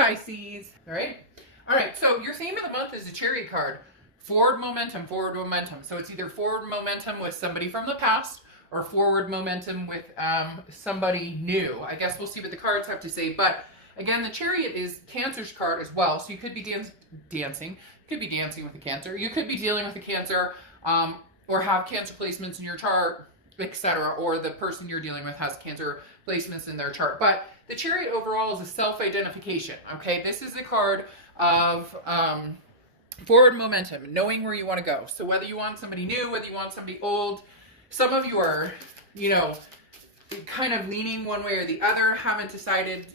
Pisces. All right. All right. So your theme of the month is the Chariot card. Forward momentum, forward momentum. So it's either forward momentum with somebody from the past or forward momentum with somebody new. I guess we'll see what the cards have to say. But again, the Chariot is Cancer's card as well. So you could be dancing. You could be dancing with a Cancer. You could be dealing with a Cancer or have Cancer placements in your chart, etc. Or the person you're dealing with has Cancer placements in their chart. But the Chariot overall is a self-identification. Okay, this is a card of forward momentum, knowing where you want to go. So whether you want somebody new, whether you want somebody old, some of you are, you know, kind of leaning one way or the other, haven't decided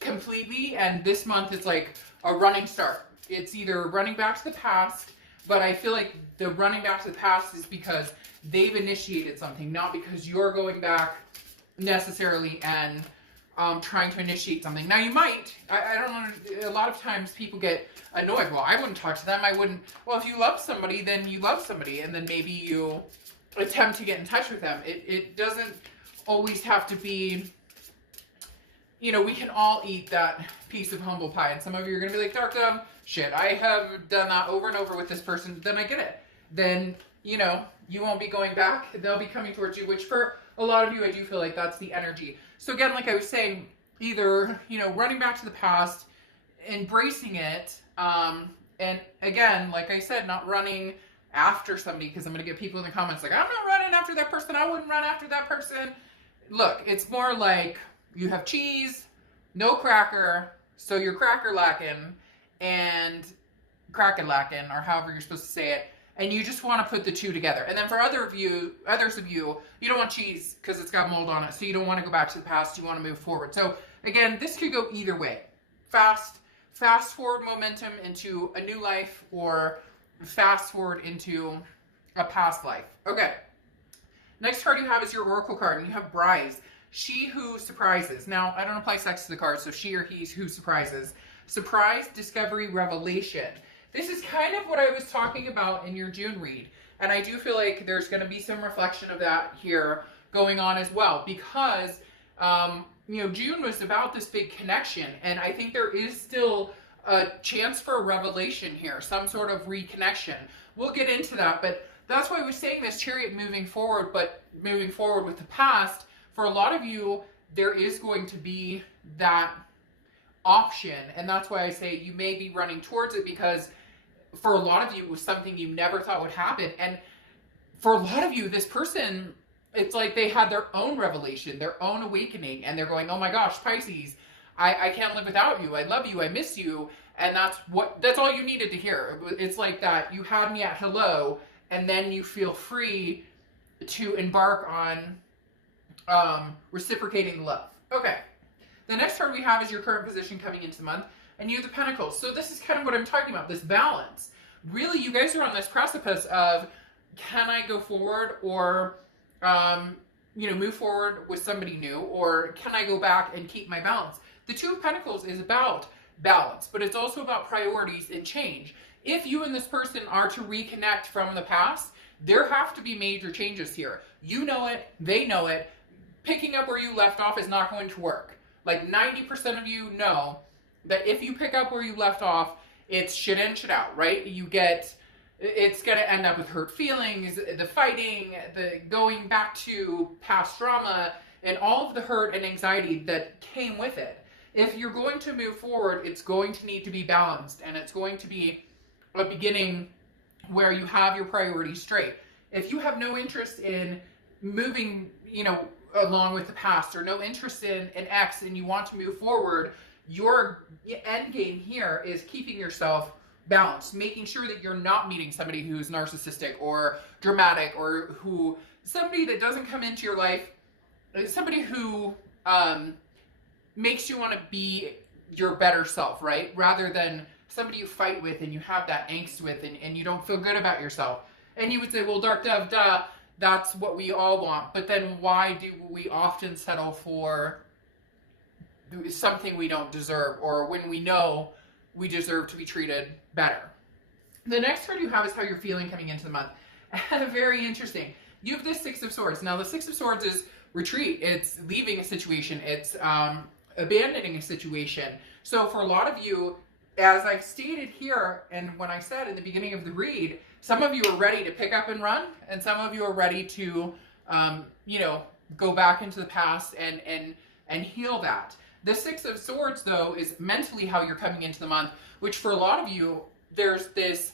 completely, and this month is like a running start. It's either running back to the past, but I feel like the running back to the past is because they've initiated something, not because you're going back necessarily and trying to initiate something. Now you might, I don't know, a lot of times people get annoyed. Well, I wouldn't talk to them. I wouldn't. Well, if you love somebody, then you love somebody, and then maybe you attempt to get in touch with them. It doesn't always have to be, you know, we can all eat that piece of humble pie. And some of you are going to be like, Dark Dove, shit, I have done that over and over with this person. Then I get it. Then, you know, you won't be going back. They'll be coming towards you, which for a lot of you, I do feel like that's the energy. So again, like I was saying, either, you know, running back to the past, embracing it, and again, like I said, not running after somebody, because I'm going to get people in the comments like, I'm not running after that person. I wouldn't run after that person. Look, it's more like you have cheese, no cracker, so you're cracker lacking, and cracker lacking, or however you're supposed to say it, and you just want to put the two together. And then for others of you, you don't want cheese because it's got mold on it, so you don't want to go back to the past. You want to move forward. So again, this could go either way. Fast forward momentum into a new life, or fast forward into a past life. Okay. Next card you have is your Oracle card, and you have Brides. She who surprises. Now, I don't apply sex to the card, so she or he who surprises. Surprise, discovery, revelation. This is kind of what I was talking about in your June read. And I do feel like there's going to be some reflection of that here going on as well. Because, you know, June was about this big connection. And I think there is still a chance for a revelation here. Some sort of reconnection. We'll get into that. But that's why I was saying this Chariot moving forward. But moving forward with the past, for a lot of you, there is going to be that option. And that's why I say you may be running towards it, because for a lot of you, it was something you never thought would happen. And for a lot of you, this person, it's like they had their own revelation, their own awakening, and they're going, oh my gosh, Pisces, I can't live without you. I love you. I miss you. And that's all you needed to hear. It's like that. You had me at hello, and then you feel free to embark on reciprocating love. Okay. The next card we have is your current position coming into the month, and you have the Pentacles. So this is kind of what I'm talking about, this balance. Really, you guys are on this precipice of, can I go forward, or, you know, move forward with somebody new, or can I go back and keep my balance? The Two of Pentacles is about balance, but it's also about priorities and change. If you and this person are to reconnect from the past, there have to be major changes here. You know it, they know it. Picking up where you left off is not going to work. Like 90% of you know that if you pick up where you left off, it's shit in, shit out, right? It's going to end up with hurt feelings, the fighting, the going back to past drama, and all of the hurt and anxiety that came with it. If you're going to move forward, it's going to need to be balanced, and it's going to be a beginning where you have your priorities straight. If you have no interest in moving, you know, along with the past, or no interest in X, and you want to move forward, your end game here is keeping yourself balanced, making sure that you're not meeting somebody who's narcissistic or dramatic, or somebody that doesn't come into your life, somebody who makes you want to be your better self, right? Rather than somebody you fight with and you have that angst with, and you don't feel good about yourself. And you would say, well, Dark Dove, duh, that's what we all want. But then why do we often settle for something we don't deserve, or when we know we deserve to be treated better? The next card you have is how you're feeling coming into the month. Very interesting. You have the Six of Swords. Now, the Six of Swords is retreat. It's leaving a situation. It's abandoning a situation. So for a lot of you, as I've stated here, and when I said in the beginning of the read, some of you are ready to pick up and run, and some of you are ready to, you know, go back into the past and heal that. The Six of Swords, though, is mentally how you're coming into the month, which for a lot of you, there's this,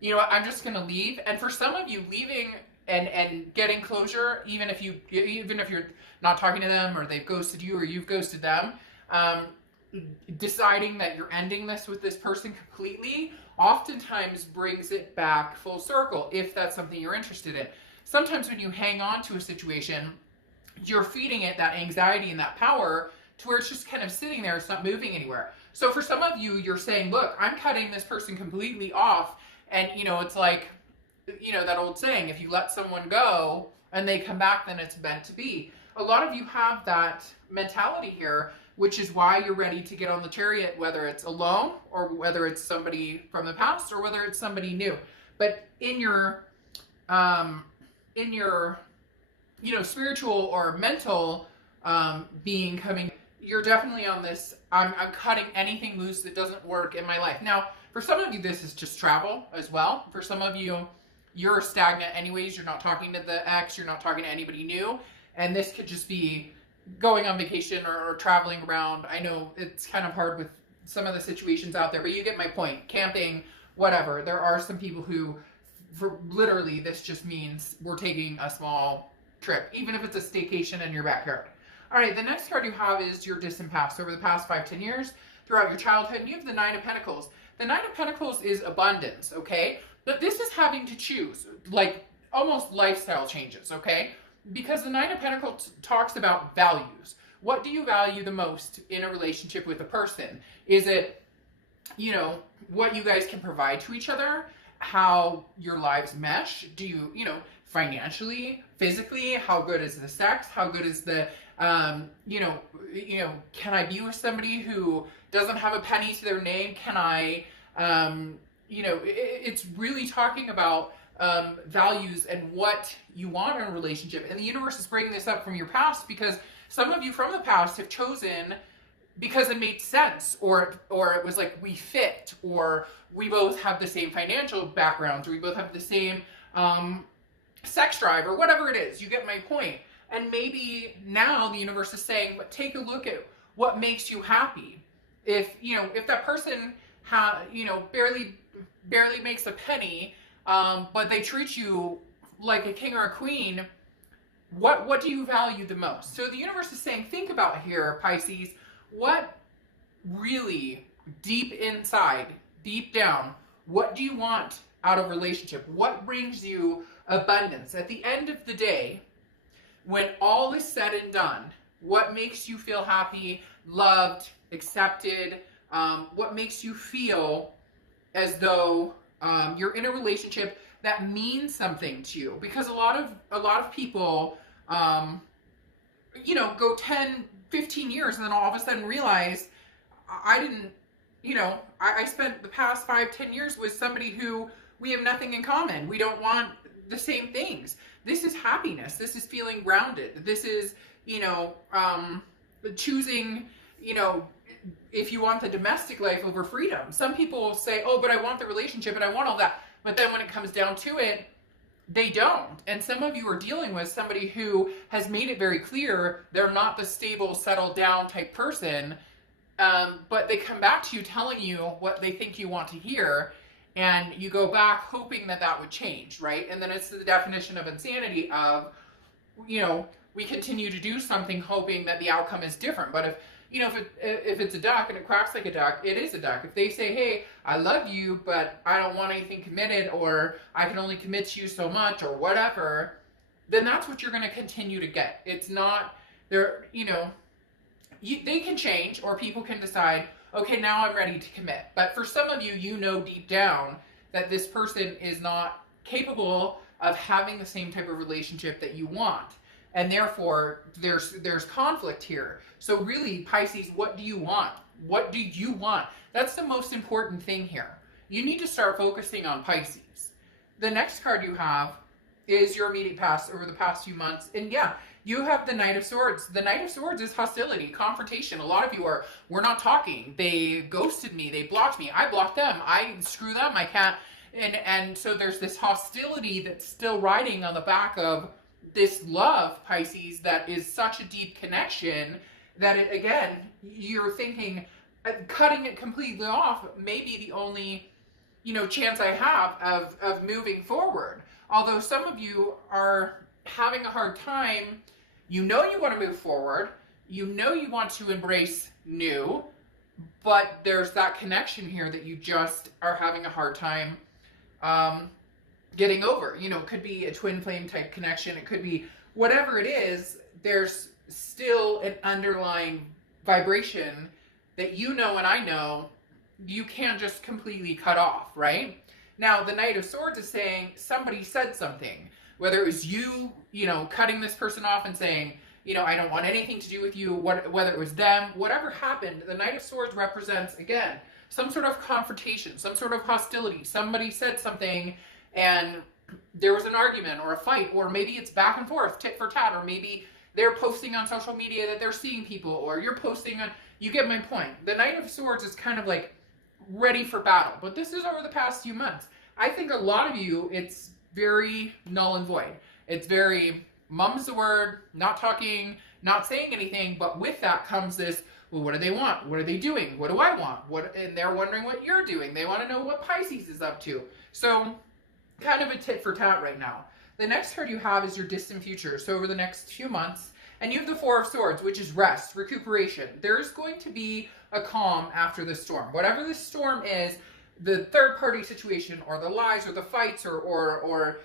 you know, I'm just going to leave. And for some of you, leaving and getting closure, even if you're not talking to them, or they've ghosted you, or you've ghosted them, deciding that you're ending this with this person completely oftentimes brings it back full circle, if that's something you're interested in. Sometimes when you hang on to a situation, you're feeding it that anxiety and that power to where it's just kind of sitting there, it's not moving anywhere. So for some of you, you're saying, look, I'm cutting this person completely off. And, you know, it's like, you know, that old saying, if you let someone go and they come back, then it's meant to be. A lot of you have that mentality here, which is why you're ready to get on the chariot, whether it's alone or whether it's somebody from the past or whether it's somebody new. But in your you know, spiritual or mental being coming, you're definitely on this, I'm cutting anything loose that doesn't work in my life. Now, for some of you, this is just travel as well. For some of you, you're stagnant anyways. You're not talking to the ex. You're not talking to anybody new. And this could just be going on vacation or traveling around. I know it's kind of hard with some of the situations out there, but you get my point. Camping, whatever. There are some people who, for literally, this just means we're taking a small trip, even if it's a staycation in your backyard. All right, the next card you have is your distant past. Over the past 5-10 years, throughout your childhood, and you have the Nine of Pentacles. The Nine of Pentacles is abundance, okay? But this is having to choose, like almost lifestyle changes, okay? Because the Nine of Pentacles talks about values. What do you value the most in a relationship with a person? Is it, you know, what you guys can provide to each other? How your lives mesh? Do you, you know, financially, physically, how good is the sex? How good is the, you know, can I be with somebody who doesn't have a penny to their name? Can I, you know, it's really talking about values and what you want in a relationship. And the universe is bringing this up from your past because some of you from the past have chosen because it made sense, or it was like we fit, or we both have the same financial backgrounds, or we both have the same sex drive, or whatever it is. You get my point. And maybe now the universe is saying, but take a look at what makes you happy. If, you know, if that person you know, barely makes a penny, but they treat you like a king or a queen, what do you value the most? So the universe is saying, think about here, Pisces, what really deep inside, deep down, what do you want out of a relationship? What brings you abundance? At the end of the day, when all is said and done, what makes you feel happy, loved, accepted? What makes you feel as though you're in a relationship that means something to you? Because a lot of people, you know, go 10, 15 years and then all of a sudden realize I didn't, you know, I spent the past 5-10 years with somebody who we have nothing in common. We don't want the same things. This is happiness. This is feeling grounded. This is, you know, choosing, you know, if you want the domestic life over freedom. Some people will say, oh, but I want the relationship and I want all that. But then when it comes down to it, they don't. And some of you are dealing with somebody who has made it very clear they're not the stable, settled down type person. But they come back to you telling you what they think you want to hear. And you go back hoping that that would change, right? And then it's the definition of insanity of, you know, we continue to do something hoping that the outcome is different. But if, you know, if it's a duck and it quacks like a duck, it is a duck. If they say, hey, I love you, but I don't want anything committed, or I can only commit to you so much, or whatever, then that's what you're going to continue to get. It's not, they're, you know, they can change, or people can decide, okay, now I'm ready to commit. But for some of you, you know deep down that this person is not capable of having the same type of relationship that you want. And therefore, there's conflict here. So really, Pisces, what do you want? What do you want? That's the most important thing here. You need to start focusing on Pisces. The next card you have is your immediate past over the past few months. And yeah, You have the Knight of Swords. The Knight of Swords is hostility, confrontation. A lot of you are, we're not talking. They ghosted me. They blocked me. I blocked them. I screw them. I can't. And so there's this hostility that's still riding on the back of this love, Pisces, that is such a deep connection that, it, again, you're thinking cutting it completely off may be the only, chance I have of moving forward. Although some of you are having a hard time, you want to move forward, you want to embrace new, but there's that connection here that you just are having a hard time getting over. It could be a twin flame type connection. It could be whatever it is. There's still an underlying vibration that and I know you can't just completely cut off, right? Now, the Knight of Swords is saying somebody said something, whether it was you, cutting this person off and saying, I don't want anything to do with you, whether it was them, whatever happened, the Knight of Swords represents, again, some sort of confrontation, some sort of hostility. Somebody said something and there was an argument or a fight, or maybe it's back and forth, tit for tat, or maybe they're posting on social media that they're seeing people, or you're posting on, you get my point. The Knight of Swords is kind of like ready for battle, but this is over the past few months. I think a lot of you, it's very null and void. It's very, mum's the word, not talking, not saying anything, but with that comes this, well, what do they want? What are they doing? What do I want? And they're wondering what you're doing. They want to know what Pisces is up to. So kind of a tit for tat right now. The next card you have is your distant future. So over the next few months, and you have the Four of Swords, which is rest, recuperation. There's going to be a calm after the storm. Whatever the storm is, the third party situation, or the lies, or the fights, or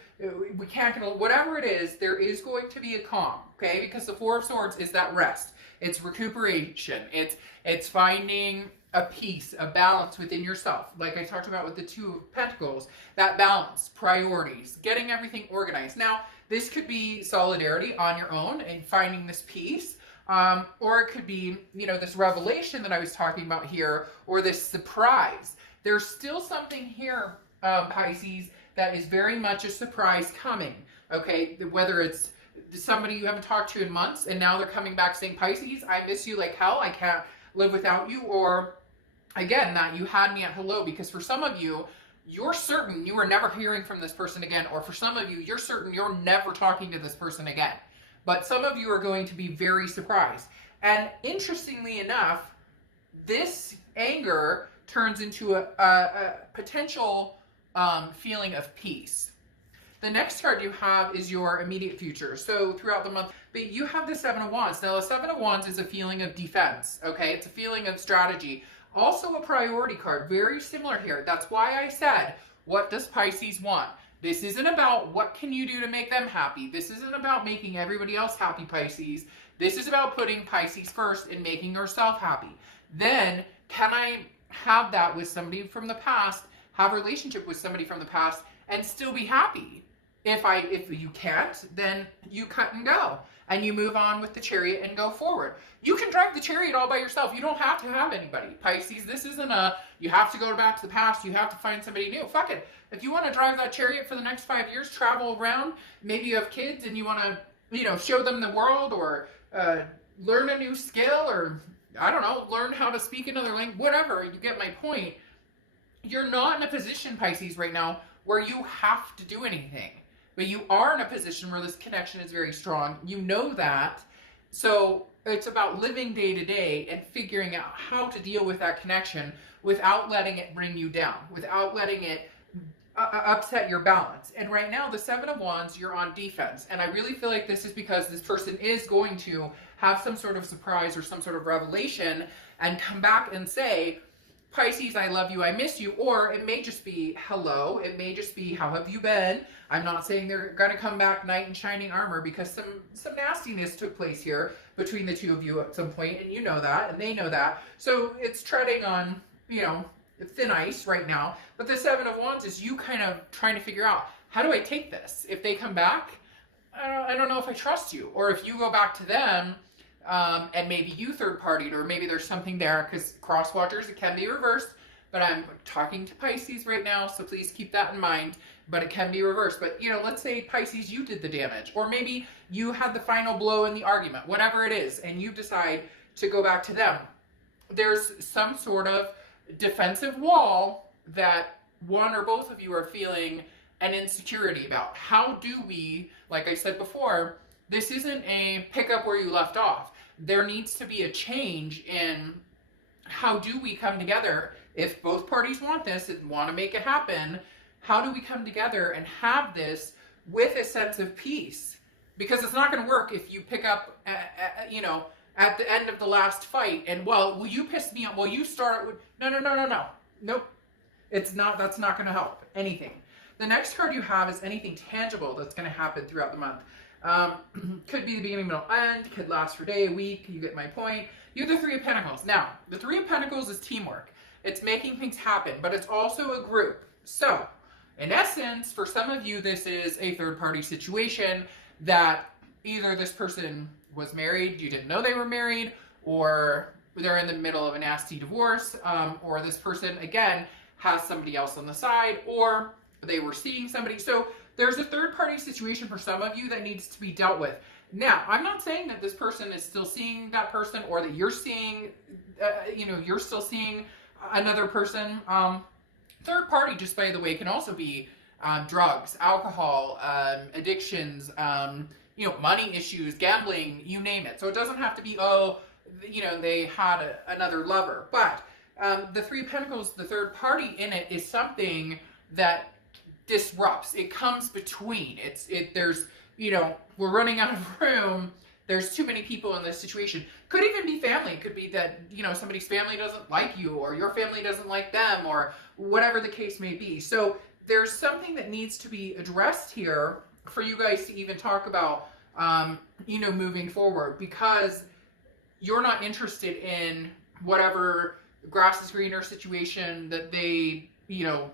we can't get, whatever it is, there is going to be a calm, okay? Because the Four of Swords is that rest. It's recuperation. It's finding a peace, a balance within yourself. Like I talked about with the Two of Pentacles, that balance, priorities, getting everything organized. Now, this could be solidarity on your own and finding this peace, or it could be, this revelation that I was talking about here, or this surprise. There's still something here, Pisces, that is very much a surprise coming, okay? Whether it's somebody you haven't talked to in months, and now they're coming back saying, Pisces, I miss you like hell, I can't live without you, or again, that you had me at hello, because for some of you, you're certain you are never hearing from this person again, or for some of you, you're certain you're never talking to this person again. But some of you are going to be very surprised. And interestingly enough, this anger turns into a potential feeling of peace. The next card you have is your immediate future. So throughout the month, but you have the Seven of Wands. Now the Seven of Wands is a feeling of defense, okay? It's a feeling of strategy. Also a priority card, very similar here. That's why I said, what does Pisces want? This isn't about what can you do to make them happy. This isn't about making everybody else happy, Pisces. This is about putting Pisces first and making yourself happy. Then, can I have that with somebody from the past, have a relationship with somebody from the past, and still be happy? If you can't, then you cut and go. And you move on with the Chariot and go forward. You can drive the Chariot all by yourself. You don't have to have anybody. Pisces, this isn't you have to go back to the past, you have to find somebody new. Fuck it. If you want to drive that Chariot for the next 5 years, travel around, maybe you have kids and you want to, show them the world, or learn a new skill, or, I don't know, learn how to speak another language, whatever, you get my point. You're not in a position, Pisces, right now where you have to do anything. But you are in a position where this connection is very strong. You know that. So it's about living day to day and figuring out how to deal with that connection without letting it bring you down, without letting it upset your balance. And right now, the Seven of Wands, you're on defense. And I really feel like this is because this person is going to have some sort of surprise or some sort of revelation and come back and say, Pisces, I love you, I miss you. Or it may just be hello. It may just be, how have you been? I'm not saying they're going to come back knight in shining armor, because some nastiness took place here between the two of you at some point, and you know that, and they know that. So it's treading on, thin ice right now. But the Seven of Wands is you kind of trying to figure out, how do I take this? If they come back, I don't know if I trust you. Or if you go back to them, and maybe you third-partied, or maybe there's something there, because cross watchers, it can be reversed. but I'm talking to Pisces right now, so please keep that in mind. But it can be reversed. But, you know, let's say, Pisces, you did the damage. Or maybe you had the final blow in the argument, whatever it is, and you decide to go back to them. There's some sort of defensive wall that one or both of you are feeling an insecurity about. How do we, like I said before, this isn't a pick up where you left off. There needs to be a change in how do we come together. If both parties want this and want to make it happen, how do we come together and have this with a sense of peace? Because it's not going to work if you pick up, you know, at the end of the last fight and, well, you pissed me off. Well, you start with, no. Nope. It's not, that's not going to help anything. The next card you have is anything tangible that's going to happen throughout the month. Could be the beginning, middle, end. Could last for a day, a week. You get my point. You have the Three of Pentacles. Now, the Three of Pentacles is teamwork. It's making things happen, but it's also a group. So, in essence, for some of you, this is a third-party situation that either this person was married, you didn't know they were married, or they're in the middle of a nasty divorce, or this person, again, has somebody else on the side, or they were seeing somebody. So there's a third-party situation for some of you that needs to be dealt with. Now, I'm not saying that this person is still seeing that person, or that you're seeing, you know, you're still seeing another person. Third party, just by the way, can also be drugs, alcohol, addictions, you know, money issues, gambling, you name it. So it doesn't have to be, oh, you know, they had another lover. But the Three of Pentacles, the third party in it is something that disrupts. It comes between. There's, you know, we're running out of room. There's too many people in this situation. Could even be family. It could be that, you know, somebody's family doesn't like you, or your family doesn't like them, or whatever the case may be. So there's something that needs to be addressed here for you guys to even talk about, you know, moving forward, because you're not interested in whatever grass is greener situation that they, you know,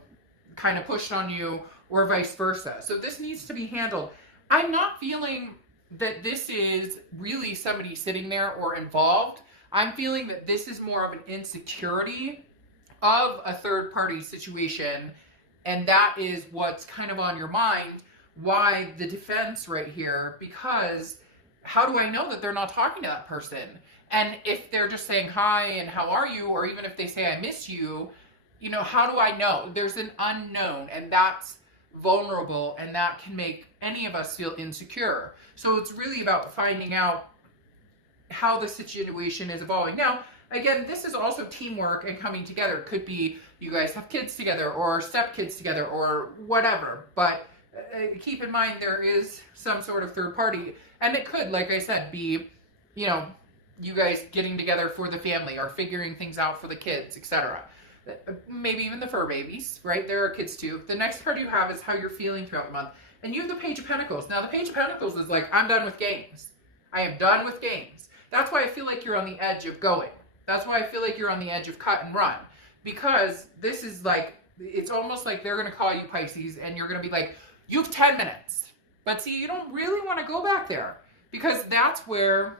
kind of pushed on you, or vice versa. So this needs to be handled. I'm not feeling that this is really somebody sitting there or involved. I'm feeling that this is more of an insecurity of a third party situation, and that is what's kind of on your mind. Why the defense right here? Because how do I know that they're not talking to that person? And if they're just saying hi and how are you, or even if they say I miss you, you know, how do I know? There's an unknown, and that's vulnerable, and that can make any of us feel insecure. So it's really about finding out how the situation is evolving. Now, again, this is also teamwork and coming together. It could be you guys have kids together, or stepkids together, or whatever. But keep in mind there is some sort of third party, and it could, like I said, be, you know, you guys getting together for the family, or figuring things out for the kids, etc. Maybe even the fur babies, right? There are kids too. The next card you have is how you're feeling throughout the month. And you have the Page of Pentacles. Now, the Page of Pentacles is like, I'm done with games. I am done with games. That's why I feel like you're on the edge of going. That's why I feel like you're on the edge of cut and run. Because this is like, it's almost like they're going to call you, Pisces, and you're going to be like, you have 10 minutes. But see, you don't really want to go back there, because that's where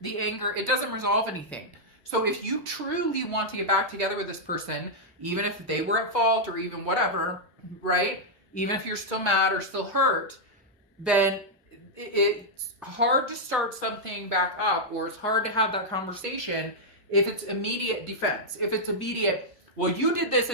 the anger, it doesn't resolve anything. So if you truly want to get back together with this person, even if they were at fault, or even whatever, right? Even if you're still mad or still hurt, then it's hard to start something back up, or it's hard to have that conversation if it's immediate defense. If it's immediate, well, you did this,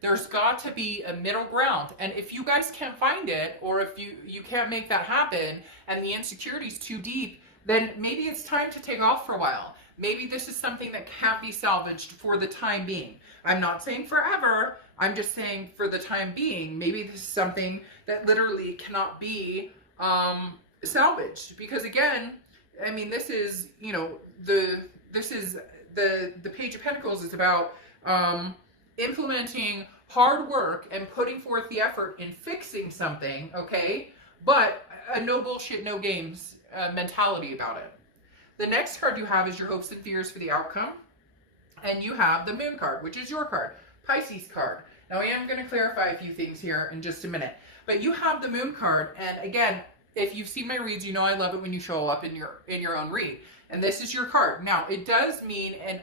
there's got to be a middle ground. And if you guys can't find it, or if you can't make that happen, and the insecurity's too deep, then maybe it's time to take off for a while. Maybe this is something that can't be salvaged for the time being. I'm not saying forever. I'm just saying for the time being, maybe this is something that literally cannot be salvaged. Because again, I mean, this is, you know, the Page of Pentacles is about implementing hard work and putting forth the effort in fixing something, okay? But a no bullshit, no games mentality about it. The next card you have is your hopes and fears for the outcome. And you have the Moon card, which is your card, Pisces card. Now, I am going to clarify a few things here in just a minute. But you have the Moon card, and again, if you've seen my reads, you know I love it when you show up in your own read. And this is your card. Now, it does mean an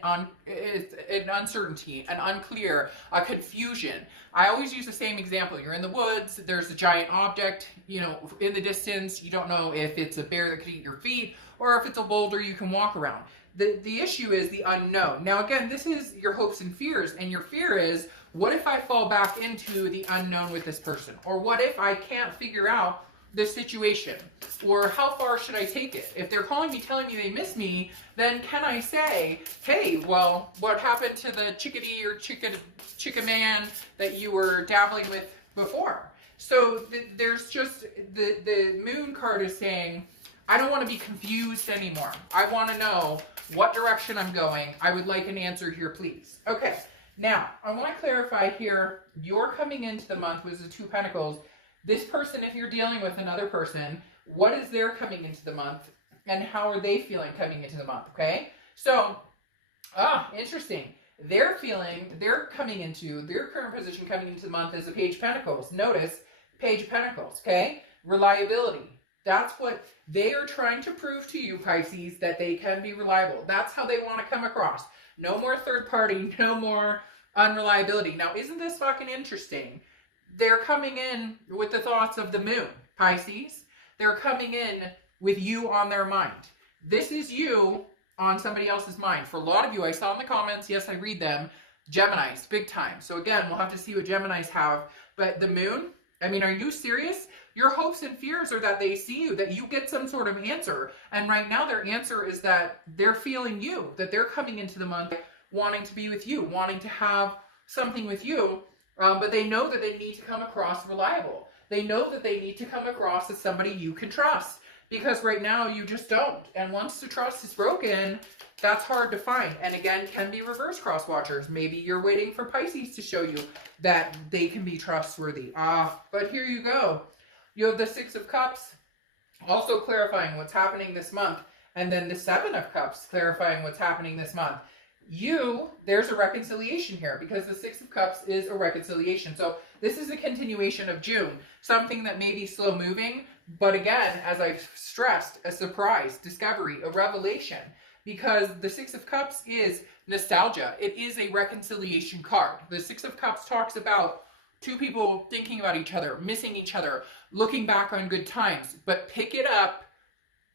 uncertainty, an unclear, a confusion. I always use the same example. You're in the woods, there's a giant object, you know, in the distance. You don't know if it's a bear that could eat your feet or if it's a boulder you can walk around. The issue is the unknown. Now, again, this is your hopes and fears, and your fear is, what if I fall back into the unknown with this person? Or what if I can't figure out the situation? Or how far should I take it? If they're calling me telling me they miss me, then can I say, hey, well, what happened to the chickadee or chicken man that you were dabbling with before? So there's just, the moon card is saying, I don't want to be confused anymore. I want to know what direction I'm going. I would like an answer here, please. Okay, now, I want to clarify here, you're coming into the month with the Two of Pentacles. This person, if you're dealing with another person, what is their coming into the month, and how are they feeling coming into the month, okay? So, interesting. They're coming into, their current position coming into the month is the Page of Pentacles. Notice, Page of Pentacles, okay? Reliability. That's what they are trying to prove to you, Pisces, that they can be reliable. That's how they want to come across. No more third party, no more unreliability. Now, isn't this fucking interesting? They're coming in with the thoughts of the moon, Pisces. They're coming in with you on their mind. This is you on somebody else's mind. For a lot of you, I saw in the comments, yes, I read them, Geminis, big time. So again, we'll have to see what Geminis have. But the moon, I mean, are you serious? Your hopes and fears are that they see you, that you get some sort of answer. And right now their answer is that they're feeling you, that they're coming into the month wanting to be with you, wanting to have something with you. But they know that they need to come across reliable. They know that they need to come across as somebody you can trust. Because right now you just don't. And once the trust is broken, that's hard to find. And again, can be reverse cross watchers. Maybe you're waiting for Pisces to show you that they can be trustworthy. But here you go. You have the Six of Cups, also clarifying what's happening this month. And then the Seven of Cups, clarifying what's happening this month. There's a reconciliation here, because the Six of Cups is a reconciliation. So this is a continuation of June, something that may be slow moving, but again, as I've stressed, a surprise, discovery, a revelation, because the Six of Cups is nostalgia. It is a reconciliation card. The Six of Cups talks about two people thinking about each other, missing each other, looking back on good times, but pick it up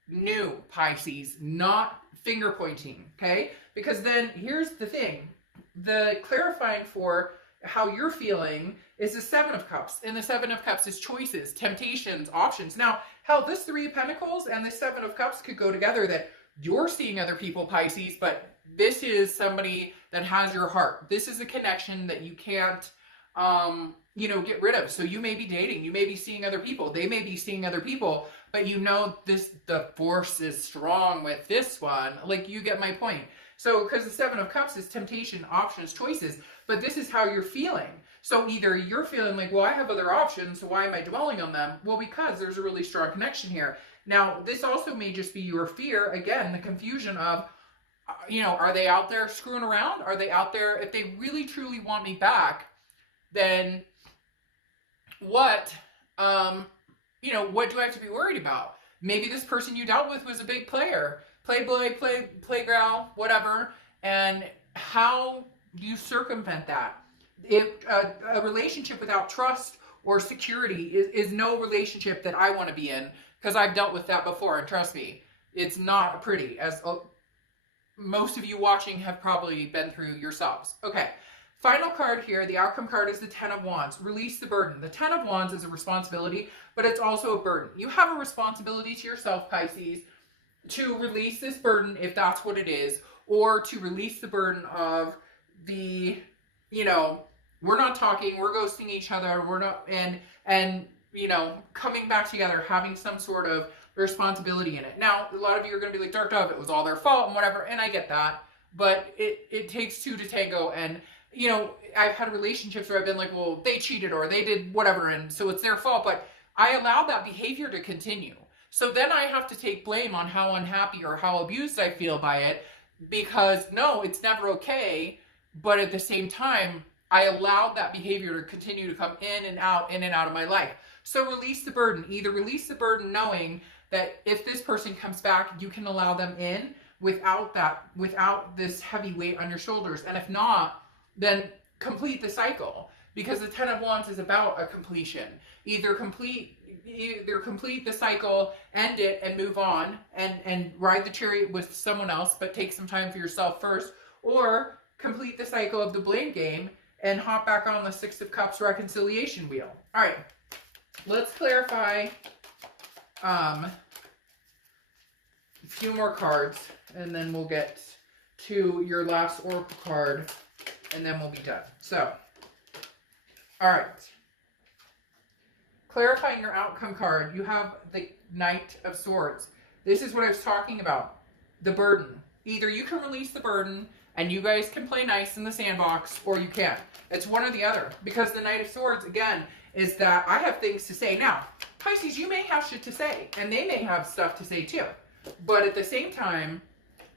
new, Pisces, not finger pointing, okay? Because then here's the thing, the clarifying for how you're feeling is the Seven of Cups, and the Seven of Cups is choices, temptations, options. Now, hell, this Three of Pentacles and the Seven of Cups could go together, that you're seeing other people, Pisces, but this is somebody that has your heart. This is a connection that you can't, get rid of. So you may be dating, you may be seeing other people, they may be seeing other people, but you know the force is strong with this one. Like, you get my point. So, because the Seven of Cups is temptation, options, choices, but this is how you're feeling. So either you're feeling like, well, I have other options, so why am I dwelling on them? Well, because there's a really strong connection here. Now, this also may just be your fear, again, the confusion of, are they out there screwing around? Are they out there, if they really truly want me back, then what do I have to be worried about? Maybe this person you dealt with was a big player, playboy, playground, whatever, and how do you circumvent that? A relationship without trust or security is no relationship that I want to be in, because I've dealt with that before, and trust me, it's not pretty, as most of you watching have probably been through yourselves. Okay, final card here, the outcome card is the Ten of Wands. Release the burden. The Ten of Wands is a responsibility, but it's also a burden. You have a responsibility to yourself, Pisces, to release this burden, if that's what it is, or to release the burden of the, we're not talking, we're ghosting each other, we're not, and coming back together, having some sort of responsibility in it. Now, a lot of you are going to be like, Dark Dove, it was all their fault and whatever, and I get that, but it takes two to tango, and, I've had relationships where I've been like, well, they cheated or they did whatever, and so it's their fault, but I allowed that behavior to continue. So then I have to take blame on how unhappy or how abused I feel by it, because no, it's never okay, but at the same time, I allowed that behavior to continue to come in and out of my life. So release the burden. Either release the burden knowing that if this person comes back, you can allow them in without this heavy weight on your shoulders. And if not, then complete the cycle, because the Ten of Wands is about a completion. Either complete the cycle, end it, and move on, and ride the chariot with someone else, but take some time for yourself first, or complete the cycle of the blame game and hop back on the Six of Cups reconciliation wheel. All right, let's clarify a few more cards, and then we'll get to your last oracle card, and then we'll be done. So, all right. Clarifying your outcome card, you have the Knight of Swords. This is what I was talking about, the burden. Either you can release the burden and you guys can play nice in the sandbox, or you can't. It's one or the other, because the Knight of Swords, again, is that I have things to say. Now, Pisces, you may have shit to say, and they may have stuff to say too. But at the same time,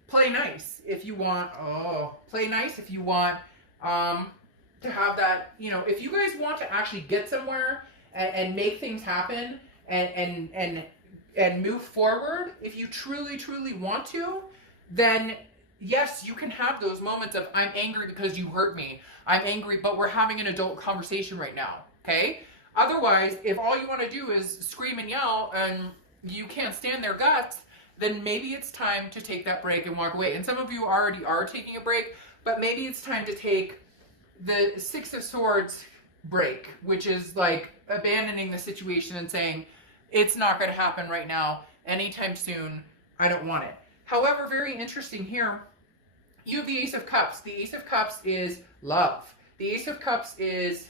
play nice if you want. Play nice if you want to have that, you know, if you guys want to actually get somewhere and make things happen and move forward, if you truly want to, then yes, you can have those moments of, I'm angry because you hurt me. I'm angry, but we're having an adult conversation right now, okay? Otherwise, if all you want to do is scream and yell and you can't stand their guts, then maybe it's time to take that break and walk away. And some of you already are taking a break, but maybe it's time to take the Six of Swords break, which is like abandoning the situation and saying, it's not going to happen right now, anytime soon, I don't want it. However, very interesting here, you have the Ace of Cups. The Ace of Cups is love. The Ace of Cups is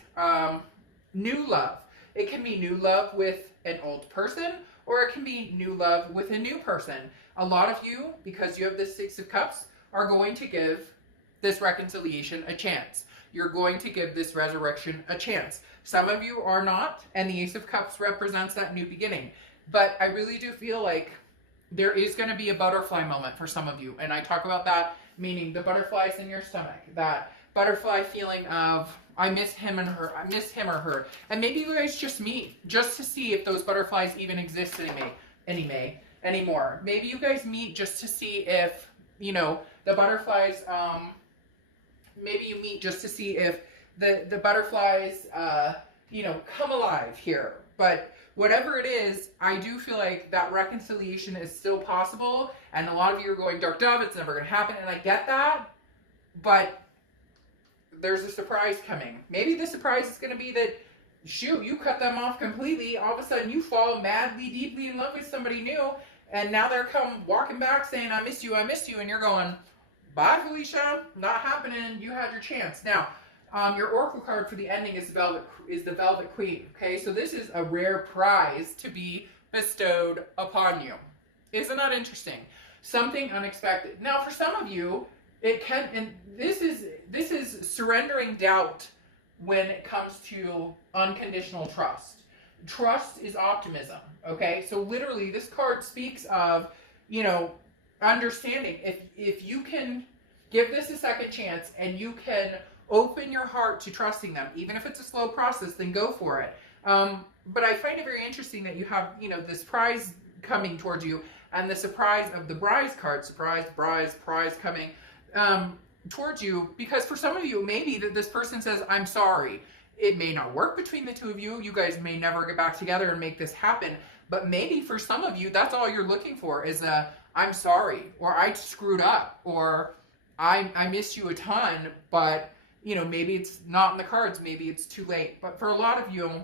new love. It can be new love with an old person, or it can be new love with a new person. A lot of you, because you have the Six of Cups, are going to give this reconciliation a chance. You're going to give this resurrection a chance. Some of you are not, and the Ace of Cups represents that new beginning. But I really do feel like there is going to be a butterfly moment for some of you. And I talk about that, meaning the butterflies in your stomach. That butterfly feeling of, I miss him and her, I miss him or her. And maybe you guys just meet just to see if those butterflies even exist anymore. Maybe you guys meet just to see if, you know, the butterflies, maybe you meet just to see if the butterflies, you know, come alive here. But whatever it is, I do feel like that reconciliation is still possible. And a lot of you are going, Dark Dove, it's never going to happen. And I get that. But there's a surprise coming. Maybe the surprise is going to be that, shoot, you cut them off completely. All of a sudden you fall madly, deeply in love with somebody new. And now they're walking back saying, I miss you, I missed you. And you're going, bye, Felicia. Not happening. You had your chance. Now, your oracle card for the ending is the Velvet Queen. Okay, so this is a rare prize to be bestowed upon you. Isn't that interesting? Something unexpected. Now, for some of you, it can, and this is surrendering doubt when it comes to unconditional trust. Trust is optimism. Okay, so literally, this card speaks of, you know, understanding. If you can give this a second chance and you can open your heart to trusting them, even if it's a slow process, then go for it. But I find it very interesting that you have, you know, this prize coming towards you, and the surprise of the Bride's card, surprise, prize coming towards you, because for some of you, maybe that this person says, I'm sorry. It may not work between the two of you. You guys may never get back together and make this happen. But maybe for some of you, that's all you're looking for is a, I'm sorry, or I screwed up, or I miss you a ton, but, you know, maybe it's not in the cards. Maybe it's too late. But for a lot of you,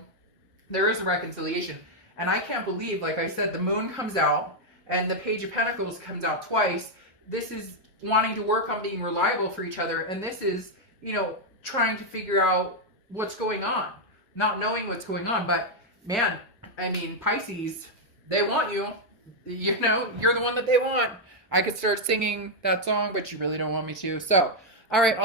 there is a reconciliation. And I can't believe, like I said, the Moon comes out and the Page of Pentacles comes out twice. This is wanting to work on being reliable for each other. And this is, you know, trying to figure out what's going on, not knowing what's going on. But man, I mean, Pisces, they want you. You know, you're the one that they want. I could start singing that song, but you really don't want me to. So, all right,